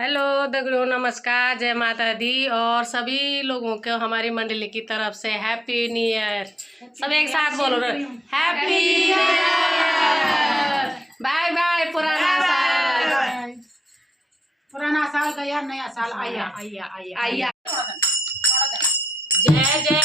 Hello दगड़ियों, नमस्कार, जय माता दी और सभी लोगों को हमारी मंडली की तरफ से हैप्पी न्यू ईयर। सब एक साथ बोलो रहे, happy new year. Bye bye. पुराना साल गया, नया साल आया आया आया आया। जय जय